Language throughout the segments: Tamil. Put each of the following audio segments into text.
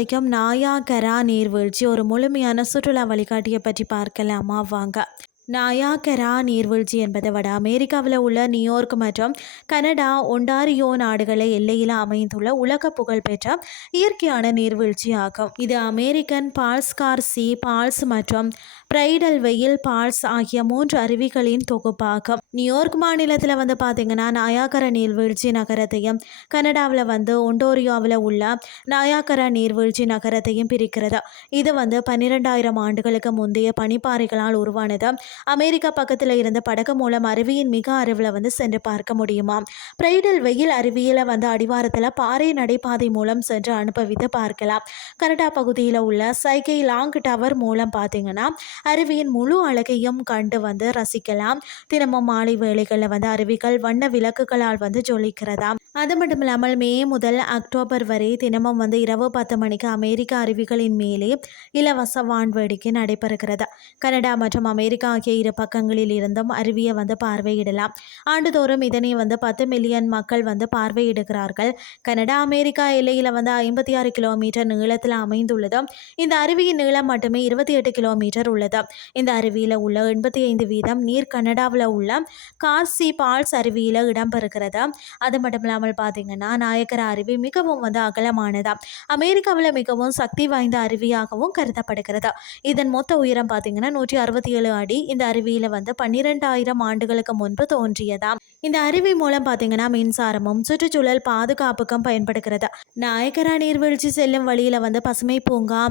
வைக்கும் நாயாகரா நீர்வீழ்ச்சி ஒரு முழுமையான சுற்றுலா வழிகாட்டியை பற்றி பார்க்கலாமா வாங்க. நயாகரா நீர்வீழ்ச்சி என்பது வட அமெரிக்காவில் உள்ள நியூயார்க் மற்றும் கனடா ஒன்டாரியோ நாடுகளை எல்லையில் அமைந்துள்ள உலக புகழ்பெற்ற இயற்கையான நீர்வீழ்ச்சி ஆகும். இது அமெரிக்கன் பால்ஸ், கார்சி பால்ஸ் மற்றும் பிரைடல் வெயில் பால்ஸ் ஆகிய 3 அருவிகளின் தொகுப்பாகும். நியூயார்க் மாநிலத்தில் வந்து பார்த்தீங்கன்னா நயாகரா நீர்வீழ்ச்சி நகரத்தையும், கனடாவில் வந்து ஒன்டாரியோவில் உள்ள நயாகரா நீர்வீழ்ச்சி நகரத்தையும் பிரிக்கிறது. இது வந்து 12,000 ஆண்டுகளுக்கு முந்தைய பனிப்பாறைகளால் உருவானது. அமெரிக்கா பக்கத்தில் இருந்த படகு மூலம் அருவியின் மிக அருகில் வந்து சென்று பார்க்க முடியுமா. பிரைடல் வெயில் அருவியில் வந்து அடிவாரத்தில் பாறை நடைபாதை மூலம் சென்று அனுபவித்து பார்க்கலாம். கனடா பகுதியில் உள்ள சைகை லாங் டவர் மூலம் பார்த்தீங்கன்னா அருவியின் முழு அழகையும் கண்டு வந்து ரசிக்கலாம். தினமும் மாலை வேளைகளில் வந்து அருவிகள் வண்ண விளக்குகளால் வந்து ஜொலிக்கிறதா. அது மட்டும் இல்லாமல் மே முதல் அக்டோபர் வரை தினமும் வந்து இரவு 10 மணிக்கு அமெரிக்க அருவிகளின் மேலே இலவச வான்வேடிக்கை நடைபெறுகிறது. கனடா மற்றும் அமெரிக்கா ஆகிய இரு பக்கங்களில் இருந்தும் அருவியை வந்து பார்வையிடலாம். ஆண்டுதோறும் இதனை வந்து 10 மில்லியன் மக்கள் வந்து பார்வையிடுகிறார்கள். கனடா அமெரிக்கா எல்லையில் வந்து 56 கிலோமீட்டர் நீளத்தில் அமைந்துள்ளது. இந்த அருவியின் நீளம் மட்டுமே 28 கிலோமீட்டர் உள்ளது. இந்த அருவியில் உள்ள 85% நீர் கனடாவில் உள்ள கார்சி பால்ஸ் அருவியில் இடம்பெறுகிறது. அது மட்டும் இல்லாமல் பார்த்தீங்கன்னா நாயகரா அருவி மிகவும் வந்து அகலமானதா அமெரிக்காவில் மிகவும் சக்தி வாய்ந்த அருவியாகவும் கருதப்படுகிறது. இதன் மொத்த உயரம் பார்த்தீங்கன்னா 167 அடி. இந்த அருவியில் வந்து 12,000 ஆண்டுகளுக்கு முன்பு தோன்றியதா. இந்த அருவி மூலம் பார்த்தீங்கன்னா மின்சாரமும் சுற்றுச்சூழல் பாதுகாப்புக்கும் பயன்படுகிறது. நாயகரா நீர்வீழ்ச்சி செல்லும் வழியில் வந்து பசுமை பூங்கா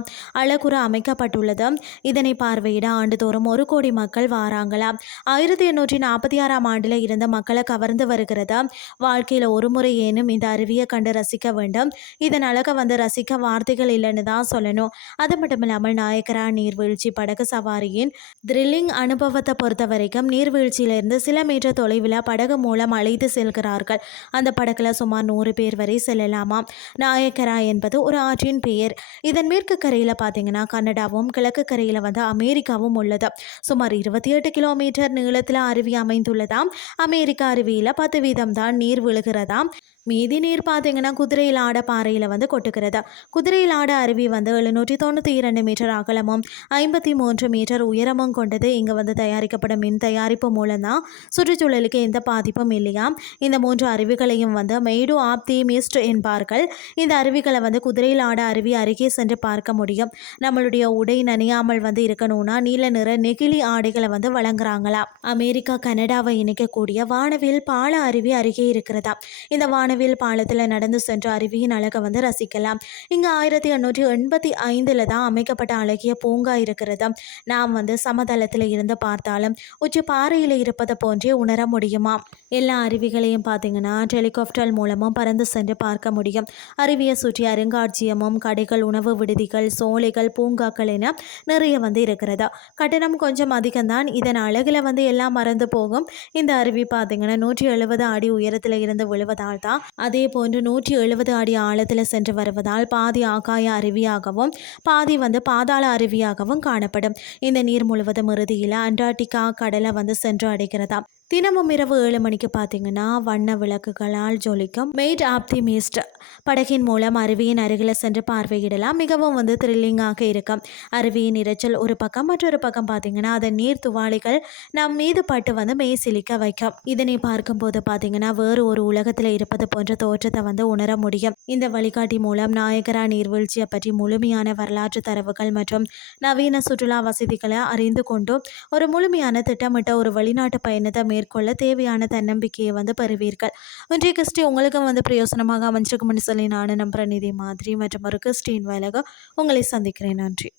அழகுற அமைக்கப்பட்டுள்ளது. இதனை பார்வையிட ஆண்டுதோறும் 1 கோடி மக்கள் வாராங்களாம். 1846ஆம் ஆண்டில் இருந்த மக்களை கவர்ந்து வருகிறது. வாழ்க்கையில் ஒரு முறை ஏனும் இந்த அருவியை கண்டு ரசிக்க வேண்டும். இதன் அழகை வந்து ரசிக்க வார்த்தைகள் இல்லைன்னு தான் சொல்லணும். அது மட்டும் இல்லாமல் நாயகரா நீர்வீழ்ச்சி படகு சவாரியின் த்ரில்லிங் அனுபவத்தை பொறுத்த வரைக்கும் நீர்வீழ்ச்சியிலிருந்து சில மீட்டர் தொலைவில் படகு மூலம் அழைத்து செல்கிறார்கள். அந்த படகுல சுமார் 100 பேர் வரை செல்லலாமா. நாயகரா என்பது ஒரு ஆற்றின் பெயர். இதன் மேற்கு கரையில் பார்த்தீங்கன்னா கனடாவும், கிழக்கு கரையில் வந்து அமெரிக்காவும் உள்ளது. சுமார் 28 கிலோமீட்டர் நீளத்தில் அருவி அமைந்துள்ளதாம். அமெரிக்க அருவியில் 10% தான் நீர் விழுகிறதாம். மீதி நீர் பார்த்தீங்கன்னா குதிரையில் ஆட பாறையில் வந்து கொட்டுகிறது. குதிரையில் ஆட அருவி வந்து 792 மீட்டர் அகலமும் 53 மீட்டர் உயரமும் கொண்டது. இங்கே வந்து தயாரிக்கப்படும் மின் தயாரிப்பு மூலம் தான் சுற்றுச்சூழலுக்கு எந்த பாதிப்பும் இல்லையா. இந்த 3 அருவிகளையும் வந்து மெய்டு ஆஃப் தி மிஸ்ட் என்பார்கள். இந்த அருவிகளை வந்து குதிரையில் ஆட அருவி அருகே சென்று பார்க்க முடியும். நம்மளுடைய உடை நனையாமல் வந்து இருக்கணும்னா நீல நிற நெகிழி ஆடைகளை வந்து வழங்குறாங்களா. அமெரிக்கா கனடாவை இணைக்கக்கூடிய வானவில் பால அருவி அருகே இருக்கிறதா. இந்த வானவில் பாலத்தில் நடந்து சென்ற அருவியின் அழகை வந்து ரசிக்கலாம். இங்கே 1885 தான் அமைக்கப்பட்ட அழகிய பூங்கா இருக்கிறது. நாம் வந்து சமதளத்தில் இருந்து பார்த்தாலும் உச்சி பாறையில் இருப்பதை போன்றே உணர முடியுமா. எல்லா அருவிகளையும் பார்த்தீங்கன்னா ஹெலிகாப்டர் மூலமும் பறந்து சென்று பார்க்க முடியும். அருவியை சுற்றி அருங்காட்சியகமும், கடைகள், உணவு விடுதிகள், சோலைகள், பூங்காக்கள் என நிறைய வந்து இருக்கிறது. கட்டணம் கொஞ்சம் அதிகம்தான். இதன் அழகில் வந்து எல்லாம் மறந்து போகும். இந்த அருவி பார்த்தீங்கன்னா 170 அடி உயரத்தில் இருந்து விழுவதால் தான், அதே போன்று 170 அடி ஆழத்தில் சென்று வருவதால் பாதி ஆகாய அருவியாகவும் பாதி வந்து பாதாள அருவியாகவும் காணப்படும். இந்த நீர் முழுவதும் இறுதியில் அண்டார்டிகா கடலை வந்து சென்று அடைகிறதா. தினமும் இரவு 7 மணிக்கு பார்த்தீங்கன்னா வண்ண விளக்குகளால் ஜொலிக்கும் மெய்ட் ஆஃப் தி மிஸ்ட் படகின் மூலம் அருவியின் அருகில் சென்று பார்வையிடலாம். மிகவும் வந்து த்ரில்லிங்காக இருக்கும். அருவியின் இரைச்சல் ஒரு பக்கம், மற்றொரு பக்கம் பார்த்தீங்கன்னா அதன் நீர் துவாளிகள் நம் மீது பட்டு வந்து மெய் சிலிக்க வைக்கும். இதனை பார்க்கும்போது பார்த்தீங்கன்னா வேறு ஒரு உலகத்தில் இருப்பது போன்ற தோற்றத்தை வந்து உணர முடியும். இந்த வழிகாட்டி மூலம் நாயகரா நீர்வீழ்ச்சியை பற்றி முழுமையான வரலாற்று தரவுகள் மற்றும் நவீன சுற்றுலா வசதிகளை அறிந்து கொண்டு ஒரு முழுமையான திட்டமிட்ட ஒரு வெளிநாட்டு பயணத்தை மேற்கொள்ள தேவையான தன்னம்பிக்கையை வந்து பெறுவீர்கள். இன்றைய கிறிஸ்டி உங்களுக்கும் வந்து பிரயோசனமாக அமைஞ்சிருக்கும்னு சொல்லி நானும் நம்புகிறேன். இதே மாதிரி மற்றும் ஒரு கிறிஸ்டின் வேலைக்கு உங்களை சந்திக்கிறேன். நன்றி.